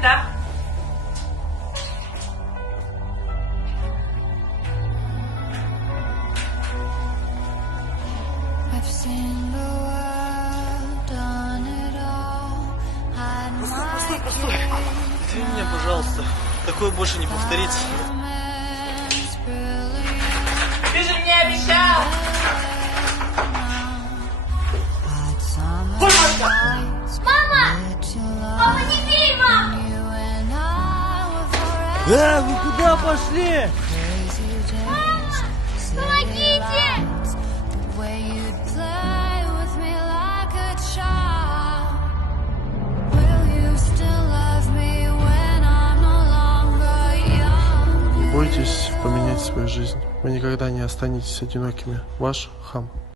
Когда? Постой. Извини меня, пожалуйста. Такое больше не повторится. Ты же мне обещал! Мама! Папа, не бей, мам! Вы куда пошли? Мама! Помогите! Не бойтесь поменять свою жизнь. Вы никогда не останетесь одинокими. Ваш Хам.